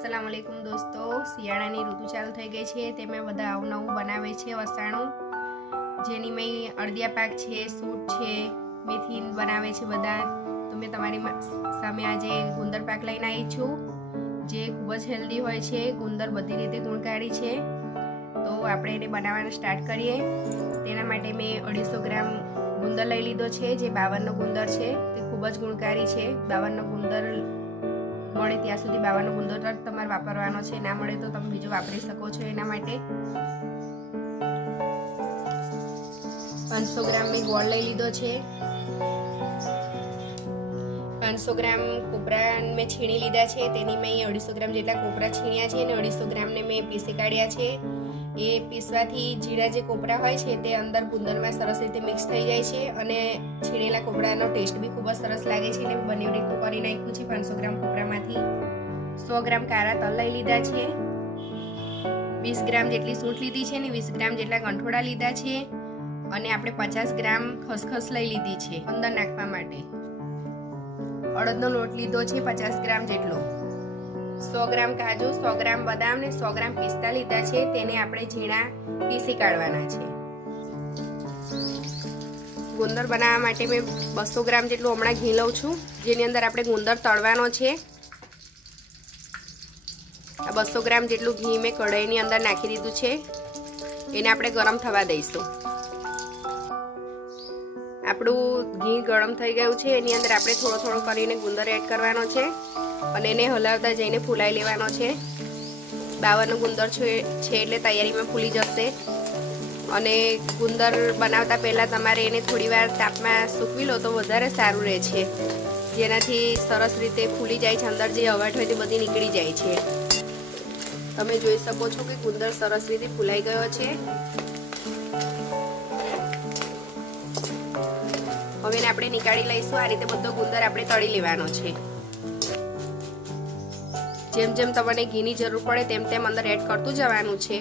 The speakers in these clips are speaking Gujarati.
अस्सलाम वालेकुम दोस्तों। શિયાળાની ઋતુ ચાલુ થઈ ગઈ છે તેમાં બધા અવનવું બનાવે છે વસાણું, જેની મેં અડદિયા પાક છે, સૂટ છે, મેથી બનાવે છે બધા। તો મેં તમારી સામે આજે ગુંદર પાક લઈને આવી છું, જે ખૂબ જ હેલ્ધી હોય છે। ગુંદર બધી રીતે ગુણકારી છે, તો આપણે એને બનાવવાનું સ્ટાર્ટ કરીએ। તેના માટે મેં 250 ગ્રામ ગુંદર લઈ લીધો છે, જે 52નો ગુંદર છે। તે ખૂબ જ ગુણકારી છે। 52નો ગુંદર મળે ત્યાં સુધી 52નો ગુંદર જ તમારે વાપરવાનો છે, ના મળે તો તમે બીજો વાપરી શકો છો। એના માટે 500 ગ્રામ મેં ગોળ લઈ લીધો છે। 500 ગ્રામ કોપરા મેં છીણી લીધા છે, તેની મેં 250 ગ્રામ જેટલા કોપરા છીણ્યા છે અને 250 ગ્રામને મેં પીસી કાઢ્યા છે। એ પીસવાથી જીરા જે કોપરા હોય છે તે અંદર ગુંદરમાં સરસ રીતે મિક્સ થઈ જાય છે અને છીણેલા કોપરાનો ટેસ્ટ બી ખૂબ જ સરસ લાગે છે। એટલે બંને રીતનું કરી નાખ્યું છે। 500 ગ્રામ કોપરામાંથી 100 ગ્રામ કાળા તલ લઈ લીધા છે, 20 ગ્રામ જેટલી સૂંઠ લીધી છે અને 20 ગ્રામ જેટલા ગંઠોડા લીધા છે અને આપણે 50 ગ્રામ ખસખસ લઈ લીધી છે અંદર નાખવા માટે। અડદનો લોટ લીધો છે 50 ગ્રામ જેટલો, 100 ગ્રામ કાજુ, 100 ગ્રામ બદામ ને 100 ગ્રામ પિસ્તા લીધા છે। તેને આપણે ઝીણા પીસી કાઢવાના છે। ગુંદર બનાવવા માટે મેં 200 ગ્રામ જેટલું હમણાં ઘી લઉં છું, જેની અંદર આપણે ગુંદર તળવાનો છે। આ 200 ગ્રામ જેટલું ઘી મેં કઢાઈની અંદર નાખી દીધું છે, એને આપણે ગરમ થવા દઈશું। આપણું ઘી ગરમ થઈ ગયું છે, એની અંદર આપણે થોડો થોડો કરીને ગુંદર એડ કરવાનો છે અને એને હલાવતા જઈને ફૂલાઈ લેવાનો છે। 52નો ગુંદર છે એટલે તૈયારીમાં ફૂલી જશે। અને ગુંદર બનાવતા પહેલાં તમારે એને થોડીવાર તાપમાં સૂકવી લો તો વધારે સારું રહે છે, જેનાથી સરસ રીતે ફૂલી જાય છે, અંદર જે હવાટ હોય તે બધી નીકળી જાય છે। તમે જોઈ શકો છો કે ગુંદર સરસ રીતે ફૂલાઈ ગયો છે। હવે એને આપણે નીકાળી લઈશું। આ રીતે બધો ગુંદર આપણે તળી લેવાનો છે। જેમ જેમ તમને ઘીની જરૂર પડે તેમ તેમ અંદર એડ કરતું જવાનું છે।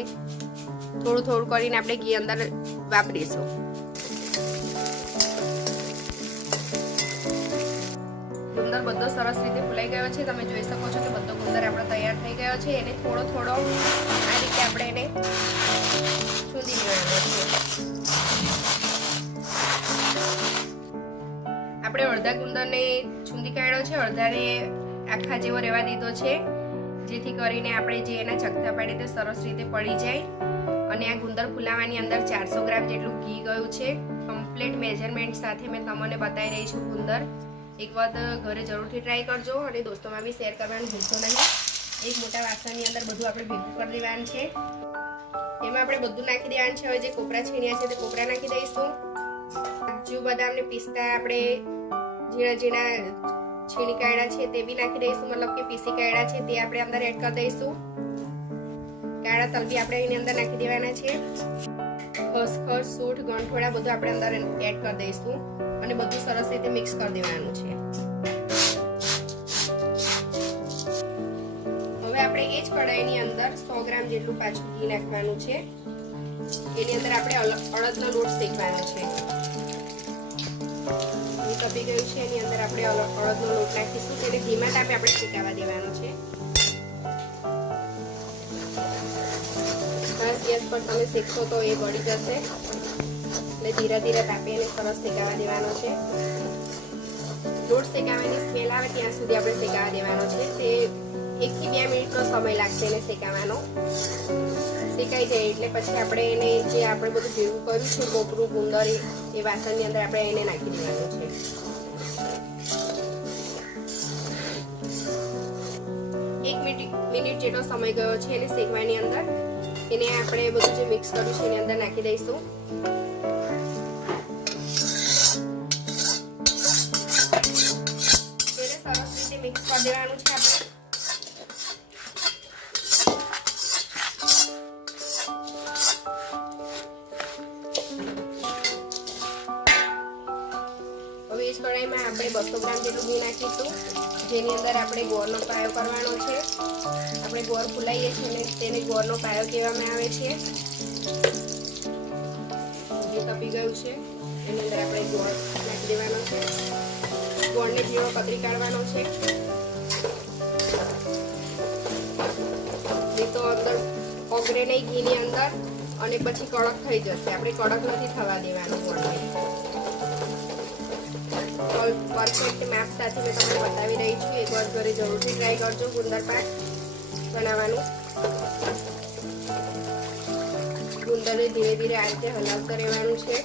થોડું થોડું કરીને આપણે ઘી અંદર વાપરીશું। ગુંદર બધો સરસ રીતે ફૂલાઈ ગયો છે। તમે જોઈ શકો છો કે બધો ગુંદર આપણો તૈયાર થઈ ગયો છે। એને થોડો થોડો આ રીતે આપણે એને શોધી લેવાનો છે। આપણે અડધા ગુંદરને છૂંદી કાઢ્યો છે, અડધાને આખા જેવો રહેવા દીધો છે, જેથી કરીને આપણે જે એના ચકતા પાડીએ તે સરસ રીતે પડી જાય। અને આ ગુંદર ફૂલાવાની અંદર 400 ગ્રામ જેટલું ઘી ગયું છે। કમ્પ્લીટ મેજરમેન્ટ સાથે મેં તમને બતાવી રહી છું ગુંદર। એક વખત ઘરે જરૂરથી ટ્રાય કરજો અને દોસ્તોમાં બી શેર કરવાનું ભૂલશો નહીં। એક મોટા વાસણની અંદર બધું આપણે ભેગું કરી દેવાનું છે। એમાં આપણે બધું નાખી દેવાનું છે। હવે જે કોપરા છીણ્યા છે તે કોપરા નાખી દઈશું। કાજુ બદામ ને પિસ્તા આપણે ઝીણા ઝીણા છીણી કાઢ્યા છે તે બી નાખી દઈશું, મતલબ કે પીસી કાઢ્યા છે તે આપણે અંદર એડ કરી દઈશું। કાળા તલ બી આપણે એની અંદર નાખી દેવાના છે। ખસખસ, સૂંઠ, ગંઠોડા બધું આપણે અંદર એડ કરી દઈશું અને બધું સરસ રીતે મિક્સ કરી દેવાનું છે। હવે આપણે એ જ કઢાઈની અંદર 100 ગ્રામ જેટલું પાછું ઘી નાખવાનું છે। એની અંદર આપણે અડદનો લોટ શેકવાનો છે। તપી ગયું છે, એની અંદર આપણે અડદનો લોટ નાખીશું। તેને ધીમા તાપે આપણે શેકાવા દેવાનો છે। ગેસ પર તમે શેકશો તો એ બળી જશે, એટલે ધીરે ધીરે તાપે એને સરસ શેકાવા દેવાનો છે। લોટ શેકાવાની સ્મેલ આવે ત્યાં સુધી આપણે શેકાવા દેવાનો છે। તે 1 થી 2 મિનિટનો સમય લાગશે એને શેકાવાનો। શેકાઈ જાય એટલે પછી આપણે એને જે આપણે બધું ભેગું કર્યું છે કોપરું ગુંદર એ વાસણની અંદર આપણે એને નાખી દેવાનું છે। 1 મિનિટ જેટલો સમય ગયો છે એને શેકવાની અંદર। એને આપણે બધું જે મિક્સ કર્યું છે એની અંદર નાખી દઈશું। એને સરસ રીતે મિક્સ કરી દેવાનું છે આપણે। હવે એ કઢાઈમાં આપણે 200 ગ્રામ જેટલું ઘી નાખીશું, જેની અંદર આપણે ગોળનો પાયો કરવાનો છે। આપણે ગોળ ફૂલાઈએ છીએ ને તેને ગોળનો પાયો કહેવામાં આવે છે। ઘી તપી ગયું છે, એની અંદર આપણે ગોળ નાખી દેવાનો છે। ગોળને ઝીણો કતરી કાઢવાનો છે। તો અંદર ઓગળે નહીં ઘીની અંદર અને પછી કડક થઈ જશે. આપણે કડક નથી થવા દેવાનું ગોળને. પરફેક્ટ મેપ સાથે મેં તમને બતાવી રહી છું. એકવાર ઘરે જરૂરથી ટ્રાય કરજો ગુંદર પાક બનાવવાનું. ગુંદરને ધીરે ધીરે આ રીતે હલાવતા રહેવાનું છે.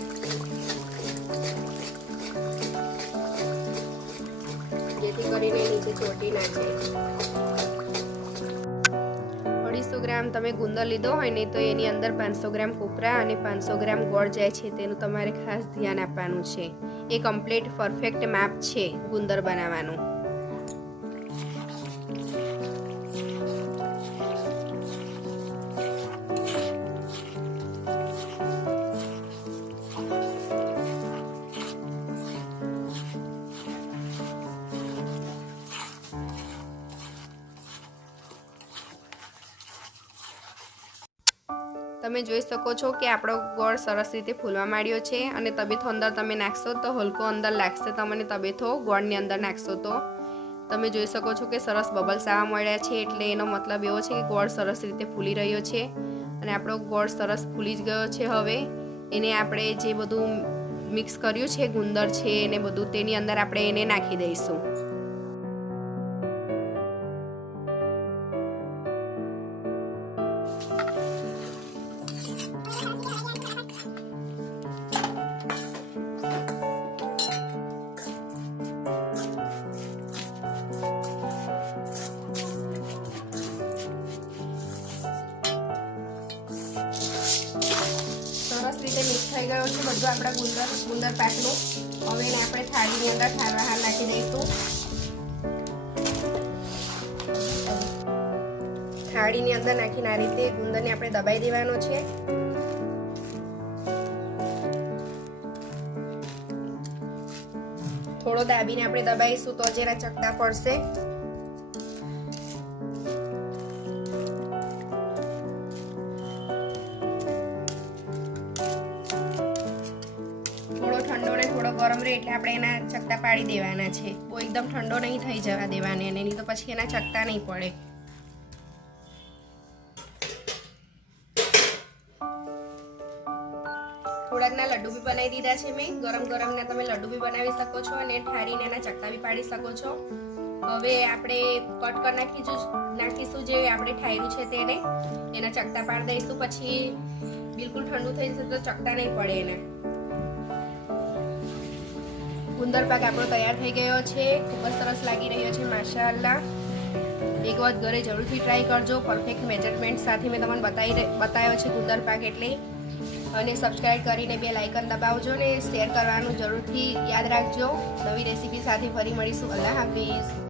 જેથી કરીને નીચે ચોટી ના જાય. 250 ગ્રામ તમે ગુંદર લીધો હોય ને તો એની અંદર 500 ગ્રામ કોપરા અને 500 ગ્રામ ગોળ જાય છે. તેનું તમારે ખાસ ધ્યાન આપવાનું છે. એ કમ્પ્લીટ પરફેક્ટ માપ છે ગુંદર બનાવવાનું. તમે જોઈ શકો છો કે આપણો ગોળ સરસ રીતે ફૂલવા માંડ્યો છે અને તબેથો અંદર તમે નાખશો તો હલકો અંદર લાગશે. તમને તબેથો ગોળની અંદર નાખશો તો તમે જોઈ શકો છો કે સરસ બબલ્સ આવવા મળ્યા છે. એટલે એનો મતલબ એવો છે કે ગોળ સરસ રીતે ફૂલી રહ્યો છે અને આપણો ગોળ સરસ ફૂલી જ ગયો છે. હવે એને આપણે જે બધું મિક્સ કર્યું છે ગુંદર છે એને બધું તેની અંદર આપણે એને નાખી દઈશું. સરસ રીતે મિક્સ થઈ ગયો છે બધું આપણા ગુંદર પાકનું. હવે એને આપણે થાળીની અંદર ઠારવા નાખી દઈશું. થાળીની અંદર નાખીને આ રીતે ગુંદરને આપણે દબાઈ દેવાનો છે. થોડો દાબીને આપણે દબાઈશું તો જ એના ચકતા પડશે. ઠંડો ને થોડો ગરમ રહે એટલે આપણે એના ચકતા પાડી દેવાના છે. બહુ એકદમ ઠંડો નહીં થઈ જવા દેવાનો એને, નહીં તો પછી એના ચકતા નહીં પડે. થોડાકના લડ્ડુ બી બનાવી દીધા છે મેં. ગરમ ગરમના તમે લડ્ડુ બી બનાવી શકો છો અને ઠારીને એના ચકતા બી પાડી શકો છો. હવે આપણે કટ કરી નાખીશું જે આપણે ઠાર્યું છે તેને. એના ચકતા પાડી દઈશું. પછી બિલકુલ ઠંડુ થઈ જશે તો ચકતા નહીં પડે એને. ગુંદર પાક આપણો તૈયાર થઈ ગયો છે. ખૂબ જ સરસ લાગી રહ્યો છે માશાઅલ્લાહ. એક વખત ઘરે જરૂરથી ટ્રાય કરજો. પરફેક્ટ મેજરમેન્ટ સાથે મેં તમને બતાવ્યો છે ગુંદર પાક એટલે. અને સબસ્ક્રાઇબ કરીને બેલ આઇકન દબાવજો ને શેર કરવાનું જરૂરથી યાદ રાખજો. નવી રેસીપી સાથે ફરી મળીશું. અલ્લાહ હાફિઝ.